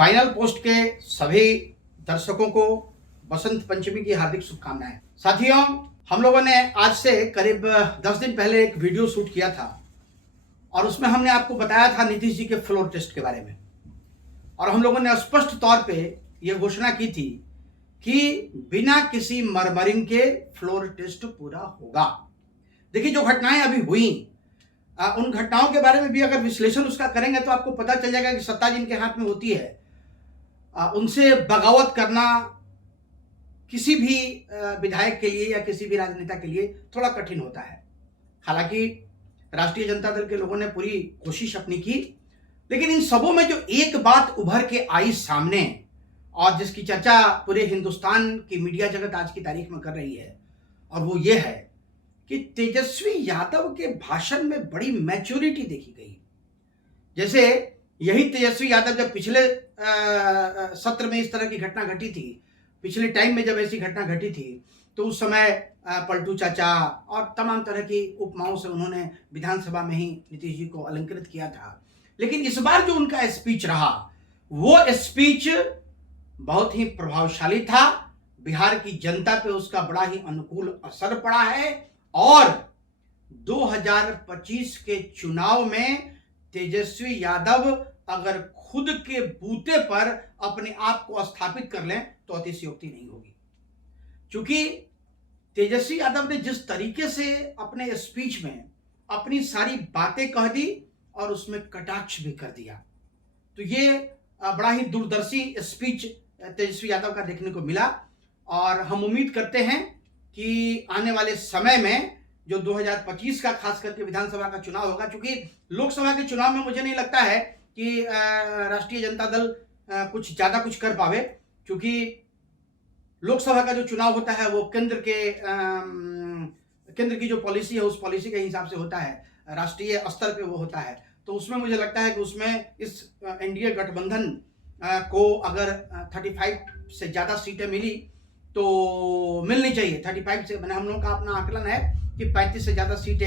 Final post के सभी दर्शकों को बसंत पंचमी की हार्दिक शुभकामनाएं। साथियों, हम लोगों ने आज से करीब 10 दिन पहले एक वीडियो शूट किया था और उसमें हमने आपको बताया था नीतीश जी के फ्लोर टेस्ट के बारे में, और हम लोगों ने स्पष्ट तौर पे यह घोषणा की थी कि बिना किसी मरमरिंग के फ्लोर टेस्ट पूरा होगा। देखिए, जो घटनाएं अभी हुई उन घटनाओं के बारे में भी अगर विश्लेषण उसका करेंगे तो आपको पता चल जाएगा कि सत्ता जिनके हाथ में होती है उनसे बगावत करना किसी भी विधायक के लिए या किसी भी राजनेता के लिए थोड़ा कठिन होता है। हालांकि राष्ट्रीय जनता दल के लोगों ने पूरी कोशिश अपनी की, लेकिन इन सबों में जो एक बात उभर के आई सामने और जिसकी चर्चा पूरे हिंदुस्तान की मीडिया जगत आज की तारीख में कर रही है, और वो ये है कि तेजस्वी यादव के भाषण में बड़ी मैच्योरिटी देखी गई। जैसे यही तेजस्वी यादव जब पिछले सत्र में इस तरह की घटना घटी थी, पिछले टाइम में जब ऐसी घटना घटी थी, तो उस समय पलटू चाचा और तमाम तरह की उपमाओं से उन्होंने विधानसभा में ही नीतीश जी को अलंकृत किया था। लेकिन इस बार जो उनका स्पीच रहा, वो स्पीच बहुत ही प्रभावशाली था। बिहार की जनता पे उसका बड़ा ही अनुकूल असर पड़ा है और 2025 के चुनाव में तेजस्वी यादव अगर खुद के बूते पर अपने आप को स्थापित कर लें तो अतिशयोक्ति नहीं होगी। क्योंकि तेजस्वी यादव ने जिस तरीके से अपने स्पीच में अपनी सारी बातें कह दी और उसमें कटाक्ष भी कर दिया, तो ये बड़ा ही दूरदर्शी स्पीच तेजस्वी यादव का देखने को मिला। और हम उम्मीद करते हैं कि आने वाले समय में जो 2025 का खास करके विधानसभा का चुनाव होगा, क्योंकि लोकसभा के चुनाव में मुझे नहीं लगता है कि राष्ट्रीय जनता दल कुछ ज़्यादा कुछ कर पावे, क्योंकि लोकसभा का जो चुनाव होता है वो केंद्र की जो पॉलिसी है उस पॉलिसी के हिसाब से होता है, राष्ट्रीय स्तर पे वो होता है। तो उसमें मुझे लगता है कि उसमें इस एनडीए गठबंधन को अगर 35 से ज़्यादा सीटें मिली तो मिलनी चाहिए। 35 से मैंने हम लोगों का अपना आकलन है कि 35 से ज़्यादा सीटें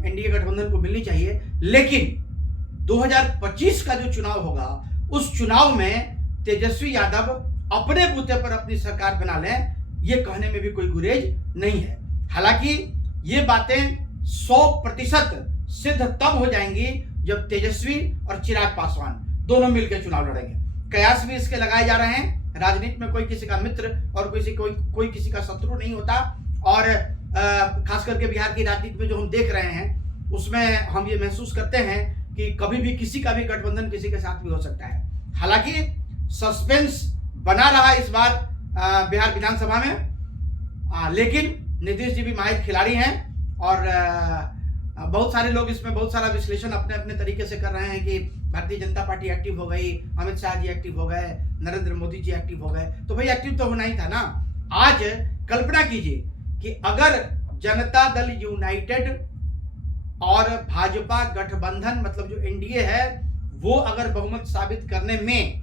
एनडीए गठबंधन को मिलनी चाहिए। लेकिन 2025 का जो चुनाव होगा उस चुनाव में तेजस्वी यादव अपने बूते पर अपनी सरकार बना लें, ये कहने में भी कोई गुरेज नहीं है। हालांकि ये बातें 100% सिद्ध तब हो जाएंगी जब तेजस्वी और चिराग पासवान दोनों मिलकर चुनाव लड़ेंगे। कयास भी इसके लगाए जा रहे हैं। राजनीति में कोई किसी का मित्र और कोई किसी का शत्रु नहीं होता, और खास करके बिहार की राजनीति में जो हम देख रहे हैं उसमें हम ये महसूस करते हैं कि कभी भी किसी का भी गठबंधन किसी के साथ भी हो सकता है। हालांकि सस्पेंस बना रहा इस बार बिहार विधानसभा में, लेकिन नीतीश जी भी माहिर खिलाड़ी हैं और बहुत सारे लोग इसमें बहुत सारा विश्लेषण अपने अपने तरीके से कर रहे हैं कि भारतीय जनता पार्टी एक्टिव हो गई, अमित शाह जी एक्टिव हो गए, नरेंद्र मोदी जी एक्टिव हो गए। तो भाई एक्टिव तो होना ही था ना। आज कल्पना कीजिए कि अगर जनता दल यूनाइटेड और भाजपा गठबंधन मतलब जो एनडीए है वो अगर बहुमत साबित करने में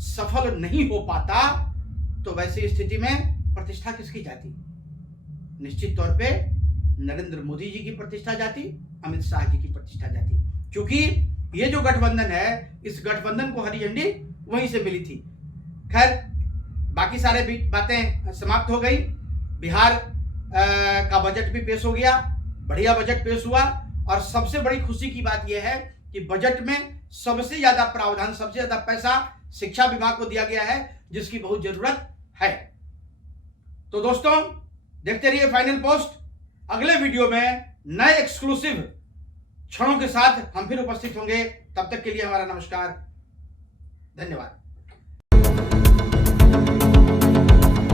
सफल नहीं हो पाता तो वैसी स्थिति में प्रतिष्ठा किसकी जाती? निश्चित तौर पे नरेंद्र मोदी जी की प्रतिष्ठा जाती, अमित शाह जी की प्रतिष्ठा जाती। क्योंकि ये जो गठबंधन है, इस गठबंधन को हरी झंडी वहीं से मिली थी। खैर, बाकी सारे बातें समाप्त हो गई। बिहार का बजट भी पेश हो गया, बढ़िया बजट पेश हुआ, और सबसे बड़ी खुशी की बात यह है कि बजट में सबसे ज्यादा प्रावधान, सबसे ज्यादा पैसा शिक्षा विभाग को दिया गया है, जिसकी बहुत जरूरत है। तो दोस्तों, देखते रहिए फाइनल पोस्ट। अगले वीडियो में नए एक्सक्लूसिव क्षणों के साथ हम फिर उपस्थित होंगे। तब तक के लिए हमारा नमस्कार, धन्यवाद।